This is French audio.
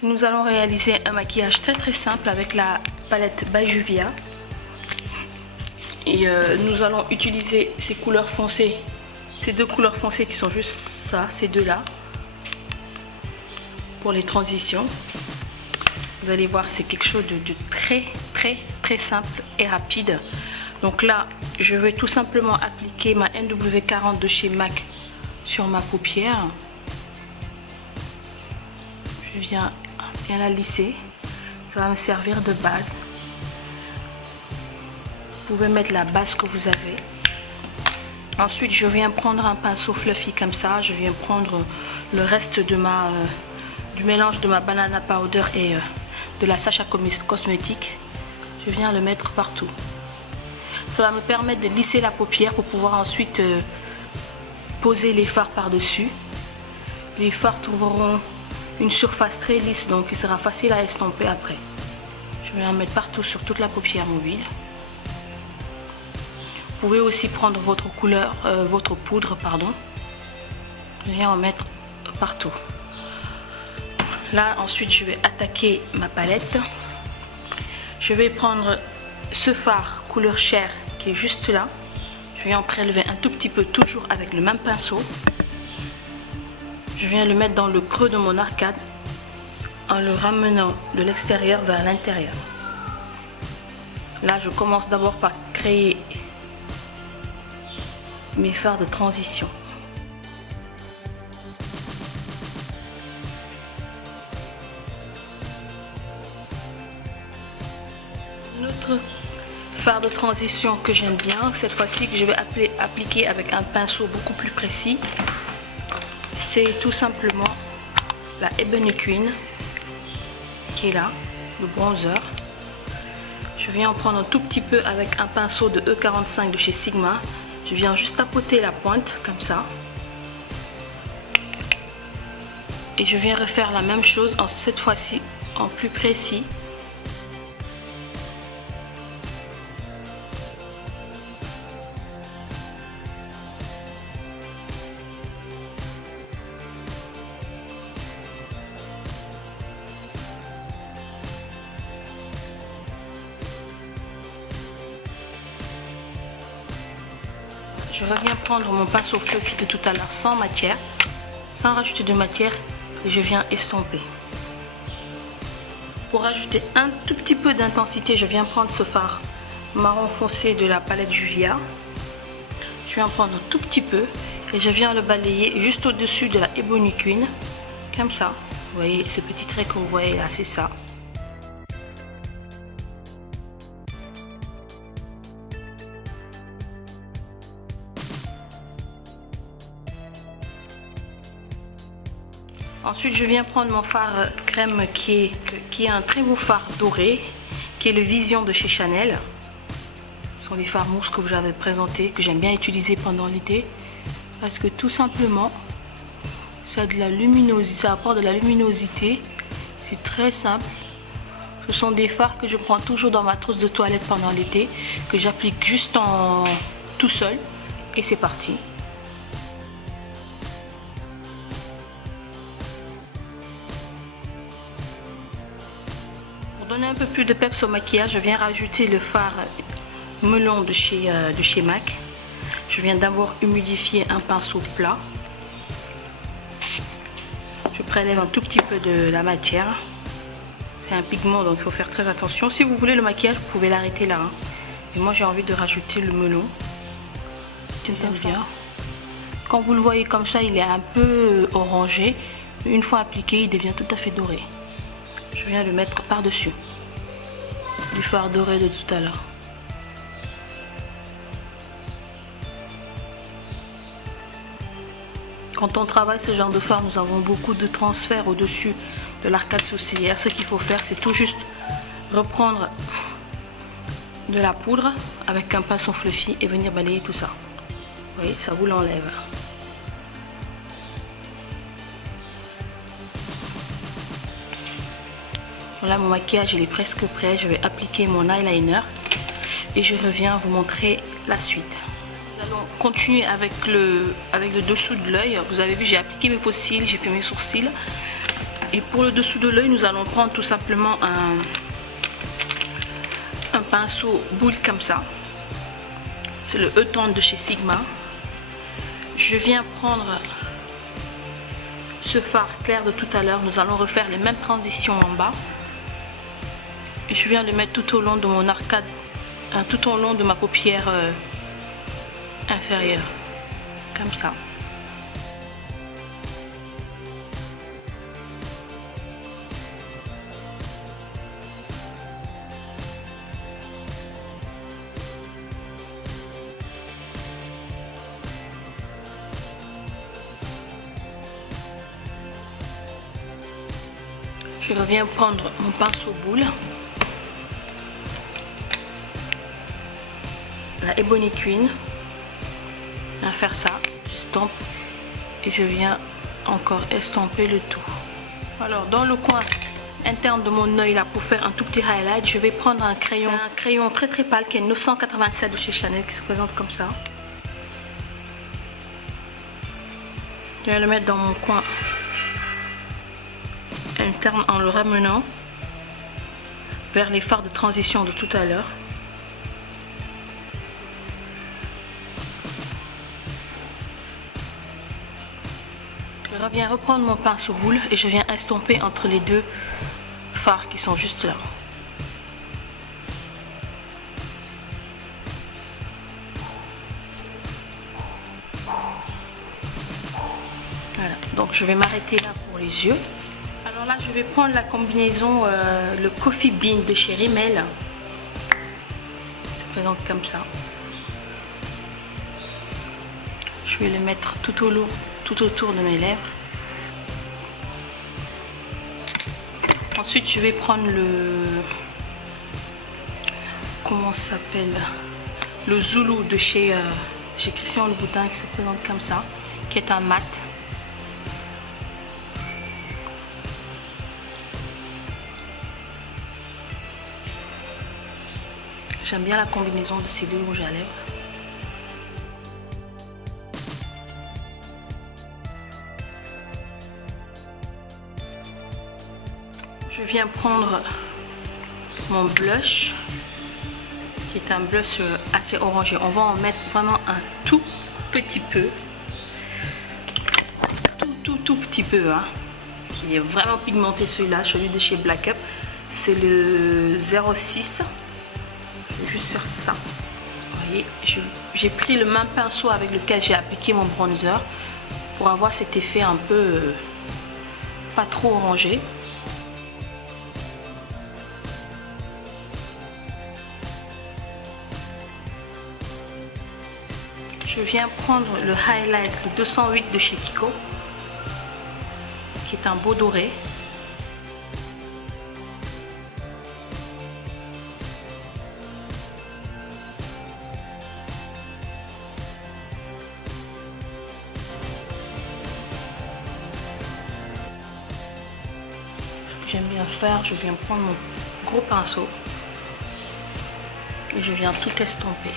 Nous allons réaliser un maquillage très simple avec la palette by Juvia. Et nous allons utiliser ces couleurs foncées, ces deux couleurs foncées qui sont juste ça, ces deux-là, pour les transitions. Vous allez voir, c'est quelque chose de très simple et rapide. Donc là, je vais tout simplement appliquer ma NW40 de chez MAC sur ma paupière. Je viens bien la lisser. Ça va me servir de base. Vous pouvez mettre la base que vous avez. Ensuite, je viens prendre un pinceau fluffy comme ça. Je viens prendre le reste de du mélange de ma banana powder et de la Sacha Cosmétique. Je viens le mettre partout. Ça va me permettre de lisser la paupière pour pouvoir ensuite poser les fards par-dessus. Les fards trouveront une surface très lisse, donc il sera facile à estomper après. Je vais en mettre partout sur toute la paupière mobile. Vous pouvez aussi prendre votre couleur, votre poudre, pardon. Je viens en mettre partout. Là, ensuite, je vais attaquer ma palette. Je vais prendre ce fard couleur chair qui est juste là. Je viens en prélever un tout petit peu, toujours avec le même pinceau. Je viens le mettre dans le creux de mon arcade en le ramenant de l'extérieur vers l'intérieur. Là, je commence d'abord par créer mes fards de transition. Notre fard de transition que j'aime bien, cette fois-ci que je vais appliquer avec un pinceau beaucoup plus précis, c'est tout simplement la Ebony Queen qui est là, le bronzer. Je viens en prendre un tout petit peu avec un pinceau de E45 de chez Sigma. Je viens juste tapoter la pointe comme ça. Et je viens refaire la même chose, cette fois-ci en plus précis. Je reviens prendre mon pinceau fluffy de tout à l'heure sans matière, sans rajouter de matière, et je viens estomper. Pour ajouter un tout petit peu d'intensité, je viens prendre ce fard marron foncé de la palette Juvia. Je viens en prendre un tout petit peu et je viens le balayer juste au-dessus de la Ebony Queen, comme ça. Vous voyez ce petit trait que vous voyez là, c'est ça. Ensuite, je viens prendre mon fard crème qui est un très beau fard doré, qui est le Vision de chez Chanel. Ce sont les fards mousse que vous avez présentés, que j'aime bien utiliser pendant l'été, parce que tout simplement, ça a de la luminosité, ça apporte de la luminosité. C'est très simple. Ce sont des fards que je prends toujours dans ma trousse de toilette pendant l'été, que j'applique juste tout seul, et c'est parti. Pour donner un peu plus de peps au maquillage, je viens rajouter le fard melon de chez MAC. Je viens d'abord humidifier un pinceau plat. Je prélève un tout petit peu de la matière. C'est un pigment, donc il faut faire très attention. Si vous voulez le maquillage, vous pouvez l'arrêter là. Et moi, j'ai envie de rajouter le melon. Bien. Quand vous le voyez comme ça, il est un peu orangé. Une fois appliqué, il devient tout à fait doré. Je viens le mettre par-dessus du fard doré de tout à l'heure. Quand on travaille ce genre de fard, nous avons beaucoup de transferts au-dessus de l'arcade sourcilière. Ce qu'il faut faire, c'est tout juste reprendre de la poudre avec un pinceau fluffy et venir balayer tout ça. Vous voyez, ça vous l'enlève. Voilà, mon maquillage il est presque prêt. Je vais appliquer mon eyeliner et je reviens vous montrer la suite. Nous allons continuer avec le dessous de l'œil. Vous avez vu, j'ai appliqué mes faux cils, j'ai fait mes sourcils. Et pour le dessous de l'œil, nous allons prendre tout simplement un pinceau boule comme ça. C'est le E30 de chez Sigma. Je viens prendre ce fard clair de tout à l'heure. Nous allons refaire les mêmes transitions en bas. Et je viens le mettre tout au long de mon arcade, tout au long de ma paupière inférieure. Comme ça. Je reviens prendre mon pinceau boule, la Ebony Queen, je viens faire ça, j'estompe et je viens encore estomper le tout. Alors dans le coin interne de mon œil là, pour faire un tout petit highlight, je vais prendre un crayon. C'est un crayon très très pâle qui est 987 de chez Chanel, qui se présente comme ça. Je vais le mettre dans mon coin interne en le ramenant vers les fards de transition de tout à l'heure. Je reviens reprendre mon pinceau boule et je viens estomper entre les deux fards qui sont juste là. Voilà, donc je vais m'arrêter là pour les yeux. Alors là, je vais prendre la combinaison, le Coffee Bean de chez Rimmel. Ça se présente comme ça. Je vais le mettre tout autour de mes lèvres. Ensuite, je vais prendre comment ça s'appelle, le Zulu de chez Christian Louboutin, qui se présente comme ça, qui est un mat. J'aime bien la combinaison de ces deux rouges à lèvres. Je viens prendre mon blush, qui est un blush assez orangé. On va en mettre vraiment un tout petit peu. Tout petit peu. Hein. Parce qu'il est vraiment pigmenté celui-là, celui de chez Black Up. C'est le 06. Juste faire ça. Vous voyez, j'ai pris le même pinceau avec lequel j'ai appliqué mon bronzer pour avoir cet effet un peu pas trop orangé. Je viens prendre le highlight, le 208 de chez Kiko, qui est un beau doré. J'aime bien faire, je viens prendre mon gros pinceau et je viens tout estomper.